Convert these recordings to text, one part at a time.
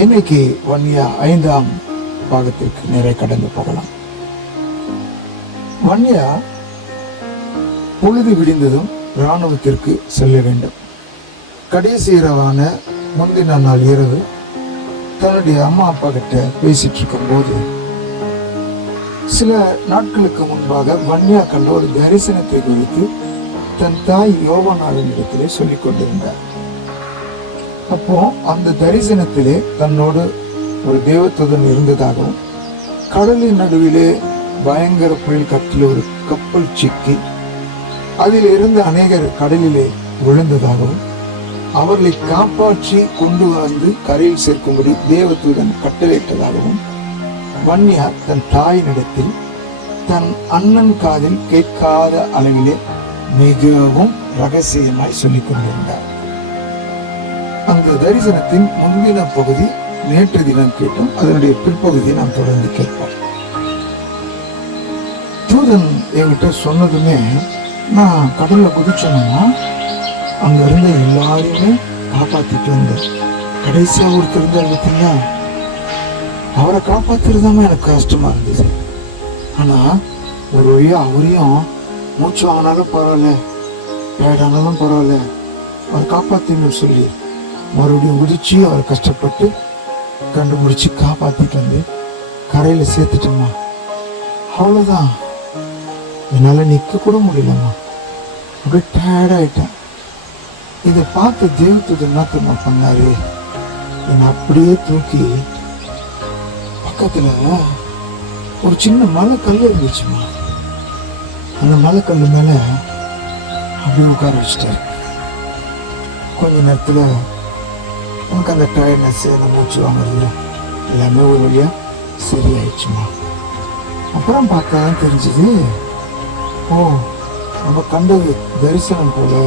இன்னைக்கு வன்னியா 5ஆம் பாகத்திற்கு நிறைய கடந்து போகலாம். வன்னியா பொழுது விடிந்ததும் இராணுவத்திற்கு செல்ல வேண்டும். கடைசி இரவான முந்தின நாள் இரவு தன்னுடைய அம்மா அப்பா கிட்ட பேசிட்டு இருக்கும் போது சில நாட்களுக்கு முன்பாக வன்னியா கண்ட ஒரு தரிசனத்தை குறித்து தன் தாய் யோவானாவின் இடத்திலே சொல்லிக் கொண்டிருந்தார். அப்போ அந்த தரிசனத்திலே தன்னோடு ஒரு தேவதூதன் இருந்ததாகவும், கடலின் நடுவிலே பயங்கர புயல் காற்றில் ஒரு கப்பல் சிக்கி அதில் இருந்து அநேகர் கடலிலே விழுந்ததாகவும், அவர்களை காப்பாற்றி கொண்டு வந்து கரையில் சேர்க்கும்படி தேவதூதன் கட்டளையிட்டதாகவும் வன்னியா தன் தாயினிடத்தில் தன் அண்ணன் காதில் கேட்காத அளவிலே மிகவும் ரகசியமாய் சொல்லிக் கொண்டிருந்தார். அந்த தரிசனத்தின் முந்தின பகுதி நேற்று தினம் கேட்டோம். அதனுடைய பிற்பகுதியை நாம் தொடர்ந்து கேட்போம். தூதன் என்கிட்ட சொன்னதுமே நான் கடல்ல குதிச்சோம்னா அங்க இருந்த எல்லாரையுமே காப்பாத்திட்டு வந்தேன். கடைசியா ஒருத்தர் இருந்தார் பார்த்தீங்களா, அவரை காப்பாத்துறதாம எனக்கு கஷ்டமா இருந்தது. ஆனா ஒரு வழியா அவரையும் மூச்சு வாங்கினாலும் பரவாயில்ல, டயர்டானாலும் பரவாயில்ல, அவரை காப்பாத்தின்னு சொல்லி மறுபடியும் குதிச்சு அவரை கஷ்டப்பட்டு கண்டுபிடிச்சு காப்பாத்திட்டு வந்து கரையில சேர்த்துட்டோம்மா. அவ்வளவுதான், என்னால நிக்க கூட முடியலம்மா, அப்படியே டயர்டாயிட்டேன். இதை பார்த்து தேவதூதன் என்ன தெரியுமா பண்ணாரு, என்னை அப்படியே தூக்கி பக்கத்துல ஒரு சின்ன மலை கல் இருந்துச்சுமா, அந்த மலை கல்லு மேல அப்படியே உட்கார வச்சுட்டாரு. கொஞ்ச நேரத்துல எனக்கு அந்த டயர்ட்னஸ், அந்த மூச்சு வாங்குறது எல்லாமே ஒரு வழியா சரியாயிடுச்சுமா. அப்புறம் பார்த்தா தெரிஞ்சது, ஓ நம்ம கண்டது தரிசனம் போல,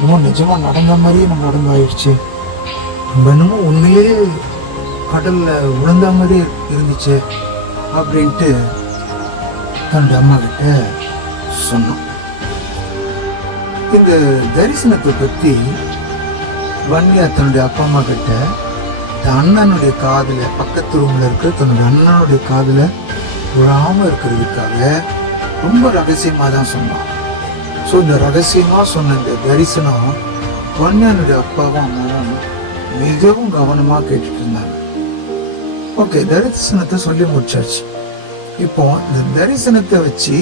ரொம்ப நிஜமா நடந்த மாதிரியே நம்ம உடம்பு ஆயிடுச்சு, நம்ம என்னமோ உண்மையிலேயே கடல்ல விழுந்த மாதிரி இருந்துச்சு அப்படின்ட்டு தன்னுடைய அம்மா கிட்ட சொன்னோம். இந்த தரிசனத்தை பத்தி வன்னியா தன்னுடைய அப்பா அம்மா கிட்ட அண்ணனுடைய காதுல, பக்கத்து ரூம்ல இருக்கிற தன்னுடைய அண்ணனுடைய காதுல விழாம இருக்கிறதுக்காக ரொம்ப ரகசியமா தான் சொன்னான். ஸோ இந்த ரகசியமா சொன்ன இந்த தரிசனம் வன்னியானுடைய அப்பாவும் அம்மாவும் மிகவும் கவனமா கேட்டுட்டு இருந்தாங்க. ஓகே, தரிசனத்தை சொல்லி முடிச்சாச்சு. இப்போ இந்த தரிசனத்தை வச்சு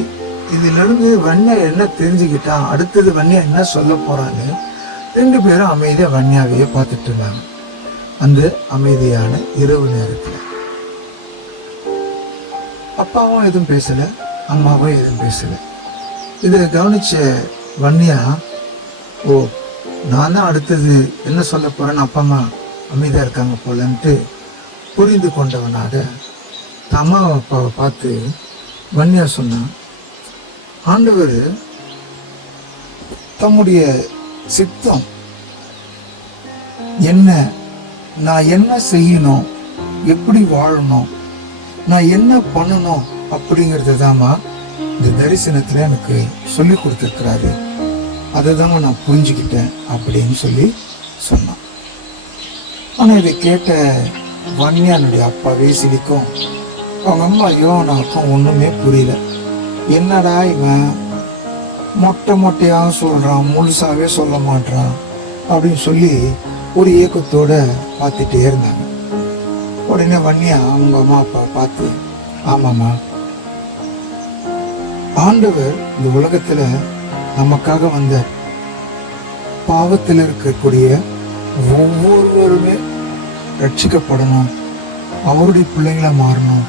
இதுல இருந்து வன்னியா என்ன தெரிஞ்சுக்கிட்டா, அடுத்தது வன்னியா என்ன சொல்ல போறாங்க, ரெண்டு பேரும் அமைதியா வன்னியாவையே பார்த்துட்டு இருந்தாங்க. அந்த அமைதியான இரவு நேரத்துல அப்பாவும் எதுவும் பேசல, அம்மாவும் எதுவும் பேசல. இதை கவனிச்ச வன்னியா, ஓ நான் தான் அடுத்தது என்ன சொல்ல போறேன்னு அப்பா அம்மா அமைதியா இருக்காங்க போலன்ட்டு புரிந்து கொண்டவனாக அம்மா அப்பாவை பார்த்து வன்னியா சொன்னான், ஆண்டவர் தம்முடைய சித்தம் என்ன, நான் என்ன செய்யணும், எப்படி வாழணும், நான் என்ன பண்ணணும் அப்படிங்கிறது தாமா இந்த தரிசனத்துல எனக்கு சொல்லி கொடுத்துருக்கிறாரு, அதை தாங்க நான் புரிஞ்சுக்கிட்டேன் அப்படின்னு சொல்லி சொன்னான். ஆனா இதை கேட்ட வன்னியானுடைய அப்பா வேசிலிக்கும் அவங்க அம்மா யோனாக்கும் ஒண்ணுமே புரியல. என்னடா இவன் மொட்டையா சொல்றான், முழுசாவே சொல்ல மாட்டான் அப்படின்னு சொல்லி ஒரு ஏக்கத்தோட பார்த்துட்டே இருந்தாங்க. உடனே வன்னியா அவங்க அம்மா அப்பா பார்த்து, ஆமாம்மா, ஆண்டவர் இந்த உலகத்துல நமக்காக வந்த பாவத்தில் இருக்கக்கூடிய ஒவ்வொருவருமே ரட்சிக்கப்படணும், அவருடைய பிள்ளைங்களா மாறணும்,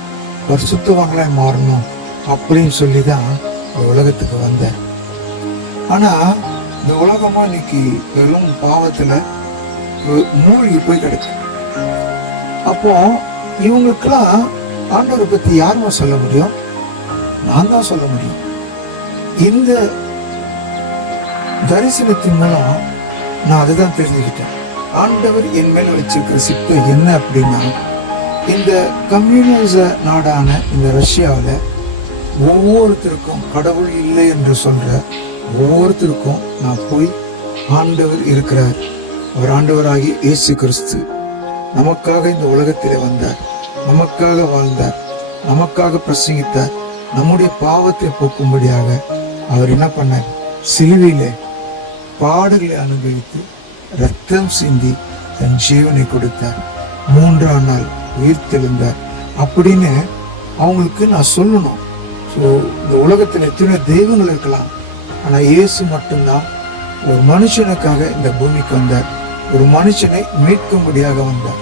பரிசுத்தவான்களா மாறணும் அப்படின்னு சொல்லிதான் இந்த உலகத்துக்கு வந்த. ஆனா இந்த உலகமா இன்னைக்கு வெறும் பாவத்துல மூழ்கி போய் கிடக்கு. அப்போ இவங்களுக்கெல்லாம் ஆண்டவரை பத்தி யாருமா சொல்ல முடியும்? நான் தான் சொல்ல முடியும். இந்த தரிசனத்தின் மூலம் நான் அதுதான் தெரிஞ்சுக்கிட்டேன். ஆண்டவர் என் மேல வச்சிருக்கிற சித்தம் என்ன அப்படின்னா, இந்த கம்யூனிச நாடான இந்த ரஷ்யாவில் ஒவ்வொருத்தருக்கும் கடவுள் இல்லை என்று சொல்ற ஒவ்வொருத்தருக்கும் நான் போய் ஆண்டவர் இருக்கிறார், அவர் ஆண்டவராகி இயேசு கிறிஸ்து நமக்காக இந்த உலகத்திலே வந்தார், நமக்காக வாழ்ந்தார், நமக்காக பிரசங்கித்தார். நம்முடைய பாவத்தை போக்கும்படியாக அவர் என்ன பண்ணார்? சிலுவையிலே பாடுகளை அனுபவித்து ரத்தம் சிந்தி தன் ஜீவனை கொடுத்தார். 3ஆம் நாள் உயிர்த்தெழுந்தார் அப்படின்னு அவங்களுக்கு நான் சொல்லணும். ஸோ இந்த உலகத்தில் எத்தனை தெய்வங்கள் இருக்கலாம், ஆனா இயேசு மட்டும்தான் ஒரு மனுஷனுக்காக இந்த பூமிக்கு வந்தார், ஒரு மனுஷனை மீட்கும்படியாக வந்தார்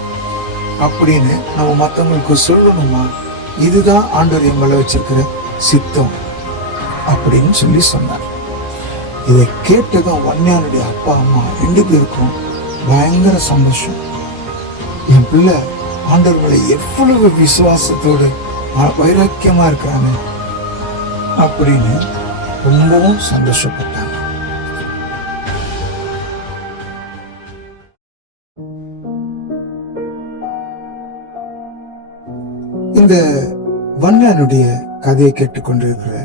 அப்படின்னு நம்ம மற்றவங்களுக்கு சொல்லணுமா? இதுதான் ஆண்டவர் என் மேல வச்சிருக்கிற சித்தம் அப்படின்னு சொல்லி சொன்னார். இதை கேட்டதும் வன்னியானுடைய அப்பா அம்மா 2 பேருக்கும் பயங்கர சந்தோஷம். என் பிள்ளை ஆண்டவர் மேல எவ்வளவு விசுவாசத்தோடு வைராக்கியமா இருக்கிறாங்க அப்படின்னு ரொம்பவும் சந்தோஷப்பட்டாங்க. இந்த வன்னியனுடைய கதையை கேட்டுக்கொண்டிருக்கிற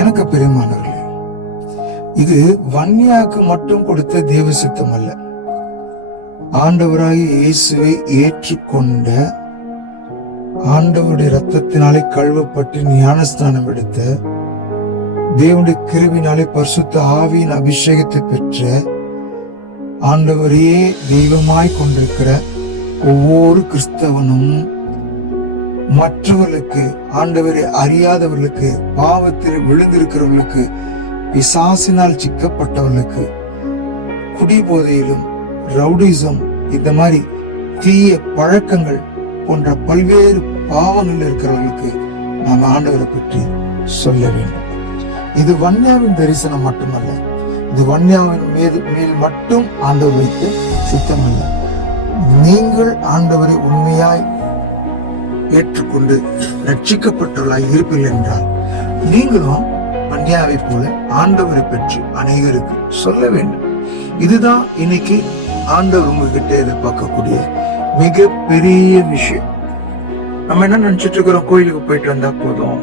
எனக்கு பிரியமானவர்களே, இது வன்னியாக்கு மட்டும் கொடுத்த தேவ சித்தம் அல்ல. ஆண்டவராகிய இயேசுவை ஏற்றுக்கொண்ட, ஆண்டவருடைய ரத்தத்தினாலே கழுவப்பட்டு ஞானஸ்தானம் எடுத்த, தேவனுடைய கிருபையினாலே பரிசுத்த ஆவியின் அபிஷேகத்தை பெற்ற, ஆண்டவரையே தெய்வமாய் கொண்டிருக்கிற ஒவ்வொரு கிறிஸ்தவனும் மற்றவர்களுக்கு, ஆண்டவரை அறியாதவர்களுக்கு, பாவத்தில் விழுந்திருக்கிறவர்களுக்கு, பிசாசினால் சிக்கப்பட்டவர்களுக்கு, குடிபோதையிலும் ரவுடிசம் இந்த மாதிரி தீய பழக்கங்கள் போன்ற பல்வேறு பாவங்கள் இருக்கிறவர்களுக்கு நாம் ஆண்டவரை பற்றி சொல்ல வேண்டும். இது வன்னியாவின் தரிசனம் மட்டுமல்ல, இது வன்னியாவின் மேல் மட்டும் ஆண்டவர் வைத்து சித்தமல்ல. நீங்கள் ஆண்டவரை உண்மையாய் ஏற்றுக்கொண்டு ரட்சிக்கப்பட்டவர்களாய் இருப்பீர்கள் என்றால் நீங்களும் வன்னியாவை போல ஆண்டவரை பற்றி அநேகருக்கு சொல்ல வேண்டும். இதுதான் இன்னைக்கு ஆண்டவர் உங்ககிட்ட எதிர்பார்க்கக்கூடிய மிக பெரிய விஷயம். நம்ம என்ன நினைச்சிட்டு இருக்கிறோம்? கோயிலுக்கு போயிட்டு வந்தா போதும்,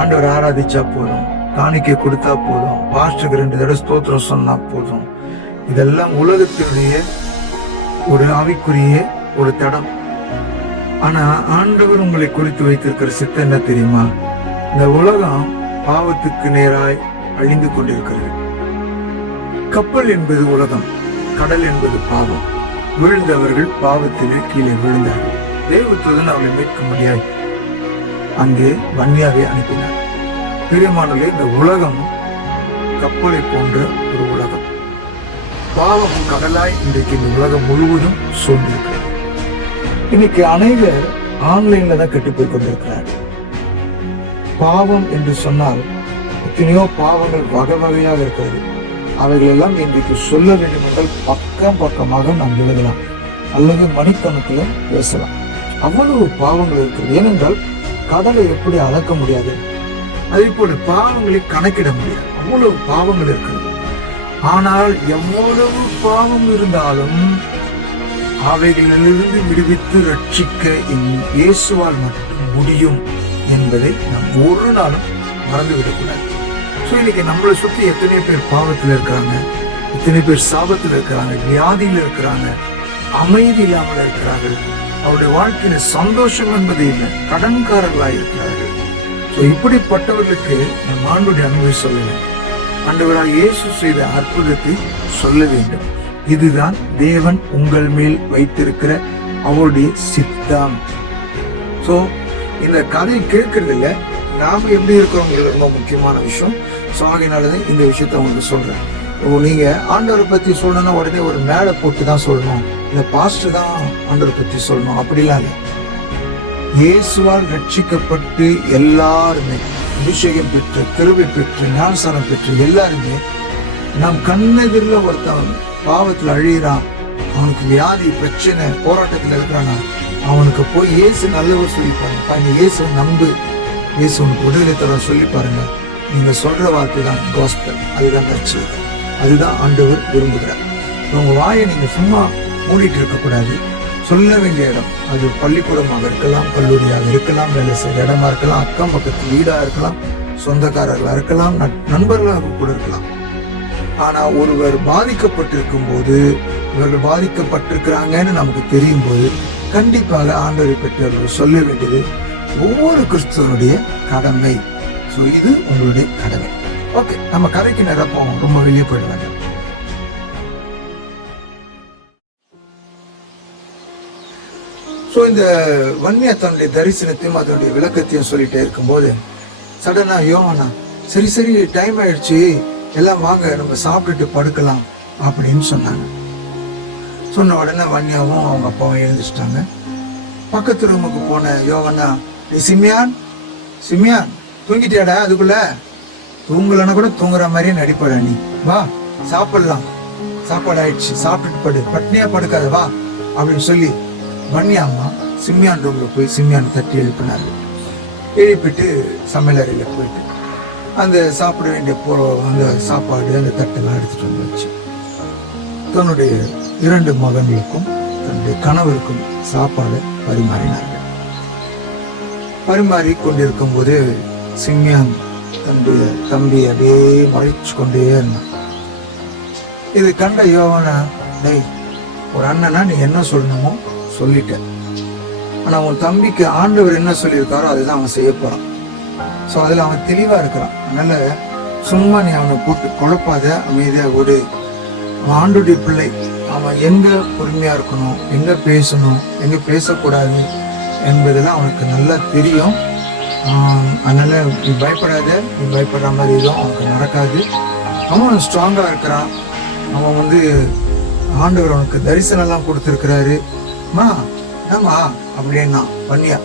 ஆண்டவர் ஆராதிச்சா போதும், காணிக்கை கொடுத்தா போதும், பாஸ்டருக்கு 2 தடவை ஸ்தோத்திரம் சொன்னா போதும். இதெல்லாம் உலகத்தினுடைய ஒரு ஆவிக்குரிய ஒரு தடம். ஆனா ஆண்டவர் உங்களை குறித்து வைத்திருக்கிற சித்தம் என்ன தெரியுமா? இந்த உலகம் பாவத்துக்கு நேராய் அழிந்து கொண்டிருக்கிறது. கப்பல் என்பது உலகம், கடல் என்பது பாவம். விழுந்தவர்கள் பாவத்திலே கீழே விழுந்தார்கள். தேவதூதன் அவளை மீட்க முடியாது, அங்கே வன்னியாவை அனுப்பினார். பிரியமானவர்களே, இந்த உலகம் கப்பலை போன்ற ஒரு உலகம். பாவம் கடலாய் இன்றைக்கு இந்த உலகம் முழுவதும் சூழ்ந்திருக்கிறது. இன்னைக்கு அனைவர் ஆன்லைன்ல தான் கெட்டு போய் கொண்டிருக்கிறார். பாவம் என்று சொன்னால் எத்தனையோ பாவங்கள் வகை வகையாக இருக்கிறது. அவைகள் எல்லாம் இன்றைக்கு சொல்ல வேண்டும் என்றால் பக்கம் பக்கமாக நாம் எழுதலாம் அல்லது மணிக்கணக்கில் பேசலாம். அவ்வளவு பாவங்கள் இருக்கிறது. ஏனென்றால் கடலை எப்படி அளக்க முடியாது, அதே போல பாவங்களை கணக்கிட முடியாது. அவ்வளவு பாவங்கள் இருக்கிறது. ஆனால் எவ்வளவு பாவம் இருந்தாலும் அவைகளிலிருந்து விடுவித்து ரட்சிக்க இயேசுவால் மட்டும் முடியும் என்பதை நாம் ஒரு நாளும் மறந்துவிடக்கூடாது. இன்னைக்கு நம்மளை சுற்றி எத்தனை பேர் பாவத்தில் இருக்கிறாங்க, எத்தனை பேர் சாபத்தில் இருக்கிறாங்க, வியாதியில் இருக்கிறாங்க, அமைதி இல்லாமல் இருக்கிறார்கள், அவருடைய வாழ்க்கையில சந்தோஷம் என்பது இல்லை, கடன்காரர்களாக இருக்கிறார்கள். இப்படிப்பட்டவர்களுக்கு நம் ஆண்டவருடைய அன்பை சொல்ல வேண்டும். ஆண்டவராக இயேசு செய்த அற்புதத்தை சொல்ல வேண்டும். இதுதான் தேவன் உங்கள் மேல் வைத்திருக்கிற அவருடைய சித்தம். சோ இந்த கதை கேட்கறதுல நாம எப்படி இருக்கிறோம் ரொம்ப முக்கியமான விஷயம். சோ ஆகையினாலதான் இந்த விஷயத்த உங்களுக்கு சொல்றேன். நீங்க ஆண்டவரை பத்தி சொல்லணும்னா உடனே ஒரு மேடை போட்டு தான் சொல்லணும், இல்ல பாஸ்டர் தான் ஆண்டவரை பத்தி சொல்லணும், அப்படிலாம் இல்லை. இயேசுவால் ரட்சிக்கப்பட்டு எல்லாருமே அபிஷேகம் பெற்று, கிருபை பெற்று, ஞானஸ்நானம் பெற்று எல்லாருமே நம் கண்ணெதிரில் ஒருத்தவன் பாவத்தில் அழியிறான், அவனுக்கு வியாதி பிரச்சனை போராட்டத்தில் இருக்கிறானா, அவனுக்கு போய் இயேசு நல்லவர் சொல்லி பாருங்க, நீ இயேசுவை நம்பு, இயேசு உனக்கு விடுதலை தர சொல்லி பாருங்க. நீங்க சொல்ற வார்த்தை தான் காஸ்பல், அதுதான் நற்செய்தி, அதுதான் ஆண்டவர் விரும்புகிறார். உங்க வாயை நீங்க சும்மா மூடிட்டு இருக்கக்கூடாது. சொல்ல வேண்டிய இடம், அது பள்ளிக்கூடமாக இருக்கலாம், கல்லூரியாக இருக்கலாம், வேலை செய்ய இடமா இருக்கலாம், அக்கம் பக்கத்து வீடா இருக்கலாம், சொந்தக்காரர்களா இருக்கலாம், நண்பர்களாக கூட இருக்கலாம். ஆனா ஒருவர் பாதிக்கப்பட்டிருக்கும் போது, இவர்கள் பாதிக்கப்பட்டிருக்கிறாங்கன்னு நமக்கு தெரியும் போது கண்டிப்பாக ஆண்டவரை பற்றி அவர்கள் சொல்ல வேண்டியது ஒவ்வொரு கிறிஸ்தவனுடைய கடமை. சோ இது உங்களுடைய கடமை. ஓகே, நம்ம கதைக்கு நிரப்போம், ரொம்ப வெளியே போயிட வேண்டாம். சோ இந்த வன்னியா தன்னுடைய தரிசனத்தையும் அதனுடைய விளக்கத்தையும் சொல்லிட்டே இருக்கும்போது சடனா யோவானா, சரி டைம் ஆயிடுச்சு, எல்லாம் வாங்க நம்ம சாப்பிட்டுட்டு படுக்கலாம் அப்படின்னு சொன்னாங்க. சொன்ன உடனே வன்னியாவும் அவங்க அப்பாவும் எழுந்திச்சிட்டாங்க. பக்கத்து ரூமுக்கு போன யோவானா, சிமியான் தூங்கிட்டியாடா? அதுக்குள்ள தூங்கலன்னா கூட தூங்குற மாதிரியே நடிப்படா, நீ வா சாப்பிடலாம், சாப்பாடு ஆயிடுச்சு, சாப்பிட்டுட்டு படு, பட்னியா படுக்காத வா அப்படின்னு சொல்லி வன்னியா அம்மா சிமியான் ரூம்ல போய் சிமியான் தட்டி எழுப்பினாரு. எழுப்பிட்டு சமையலறையில போயிட்டு அந்த சாப்பிட வேண்டிய அந்த சாப்பாடு அந்த தட்டெல்லாம் எடுத்துட்டு வந்து வச்சு தன்னுடைய 2 மகன்களுக்கும் தன்னுடைய கணவருக்கும் சாப்பாடு பரிமாறினார்கள். பரிமாறி கொண்டிருக்கும் போது சிமியான் தன்னுடைய தம்பி அப்படியே மறைச்சு கொண்டே இருந்தான். இது கண்ட யோவானா, டேய், ஒரு அண்ணனா நீ என்ன சொல்லணுமோ சொல்லிட்ட, ஆனா உன் தம்பிக்கு ஆண்டவர் என்ன சொல்லியிருக்காரோ அதுதான் அவன் செய்ய போறான். சோ அதுல அவன் தெளிவா இருக்கிறான். அதனால சும்மா நீ அவனை போட்டு குழப்பாத, அமைதியா விடு. அவன் ஆண்டுடைய பிள்ளை, அவன் எங்க பொறுமையா இருக்கணும், எங்க பேசணும், எங்க பேசக்கூடாது என்பதெல்லாம் அவனுக்கு நல்லா தெரியும். அதனால நீ பயப்படாத, நீ பயப்படுற மாதிரி எதுவும் அவனுக்கு நடக்காது. அவன் ஸ்ட்ராங்கா இருக்கிறான். அவன் ஆண்டவர் அவனுக்கு தரிசனம் எல்லாம் கொடுத்திருக்கிறாரு. என்னம்மா அப்படின்னா பண்ணியா,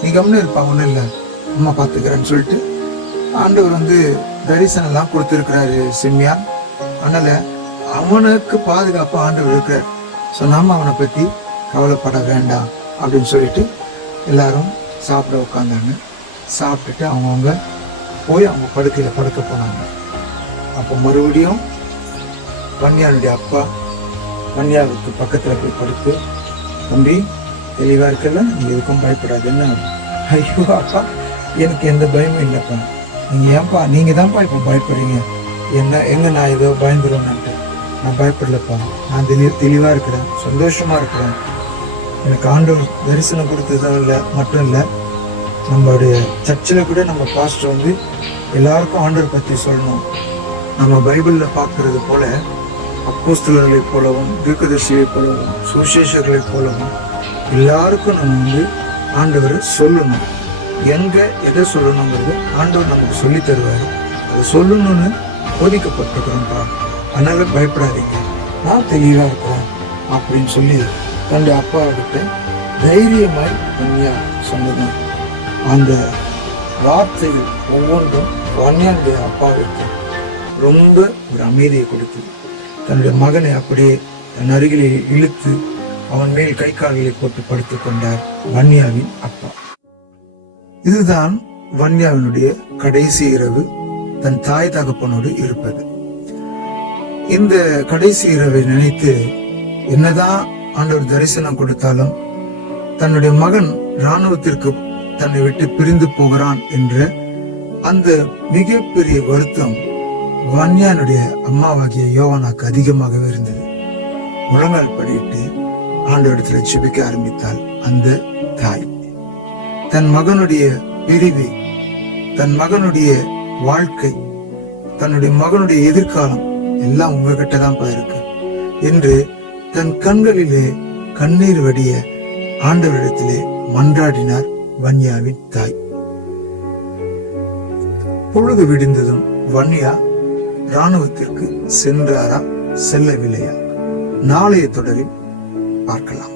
நீ கம்னு இருப்பா, ஒன்றும் இல்லை, அம்மா பார்த்துக்கிறேன்னு சொல்லிட்டு ஆண்டவர் தரிசனம் எல்லாம் கொடுத்திருக்கிறாரு சிமியான். அதனால அவனுக்கு பாதுகாப்பு ஆண்டவர் இருக்கிறார். ஸோ நாம அவனை பத்தி கவலைப்பட வேண்டாம் அப்படின்னு சொல்லிட்டு எல்லாரும் சாப்பிட உட்காந்தாங்க. சாப்பிட்டுட்டு அவங்கவுங்க போய் அவங்க படுக்கையில படுக்க போனாங்க. அப்போ மறுபடியும் வன்னியானுடைய அப்பா வன்னியாவுக்கு பக்கத்துல போய் படுத்து, தம்பி தெளிவா இருக்கல, நீ எதுக்கும் பயப்படாதுன்னு. ஐயோ அப்பா, எனக்கு எந்த பயமும் இல்லைப்பா, நீங்க ஏன்பா, நீங்க தான்ப்பா இப்போ பயப்படுறீங்க, எங்க நான் ஏதோ பயந்துருவேன்ட்டு. நான் பயப்படலப்பா, நான் தெளிவா இருக்கிறேன், சந்தோஷமா இருக்கிறேன். எனக்கு ஆண்டவர் தரிசனம் கொடுத்ததால மட்டும் இல்லை, நம்மளுடைய சர்ச்சில் கூட நம்ம பாஸ்டர் எல்லாருக்கும் ஆண்டவர் பற்றி சொல்லணும். நம்ம பைபிள்ல பார்க்கறது போல அப்போஸ்தலர்களை போலவும் தீர்க்கதரிசியை போலவும் சுவிசேஷர்களை போலவும் எல்லாருக்கும் நம்ம ஆண்டவர் சொல்லணும். எங்க எதை சொல்லணுங்கிறது ஆண்டவர் நமக்கு சொல்லி தருவாரு. அதை சொல்லணும்னு போதிக்கப்பட்டிருக்கிறோம்ப்பா, அதனால பயப்படாதீங்க, நான் தெளிவா இருக்கிறேன் அப்படின்னு சொல்லி தன்னுடைய அப்பா கிட்ட தைரியமாய் வன்னியா சொன்னதும் அந்த வார்த்தைகள் ஒவ்வொன்றும் வன்னியானுடைய அப்பாவுக்கு ரொம்ப ஒரு அமைதியை கொடுத்தது. தன்னுடைய மகனை அப்படியே தன் அருகிலே இழுத்து அவன் மேல் கை கால்களை போட்டு படுத்துக் கொண்டார் வன்னியாவின் அப்பா. இதுதான் வன்னியாவினுடைய கடைசி இரவு தன் தாய் தகப்பனோடு இருப்பது. இந்த கடைசி இரவை நினைத்து என்னதான் ஆண்டவர் தரிசனம் கொடுத்தாலும் தன்னுடைய மகன் இராணுவத்திற்கு தன்னை விட்டு பிரிந்து போகிறான் என்ற அந்த மிகப்பெரிய வருத்தம் வன்னியானுடைய அம்மாவாகிய யோவானாக்கு அதிகமாகவே இருந்தது. முழங்கால் படியிட்டு ஆண்டவரிடத்தில் ஜெபிக்க ஆரம்பித்தாள் அந்த தாய். தன் மகனுடைய பிரிவு, தன் மகனுடைய வாழ்க்கை, தன்னுடைய மகனுடைய எதிர்காலம் எல்லாம் உங்ககிட்ட தான் இருக்கு என்று தன் கண்களிலே கண்ணீர் வடிய ஆண்டவரிடத்திலே மன்றாடினார் வன்னியாவின் தாய். பொழுது விடிந்ததும் வன்னியா இராணுவத்திற்கு சென்றாரா செல்லவில்லையா? நாளைய தொடரில் பார்க்கலாம்.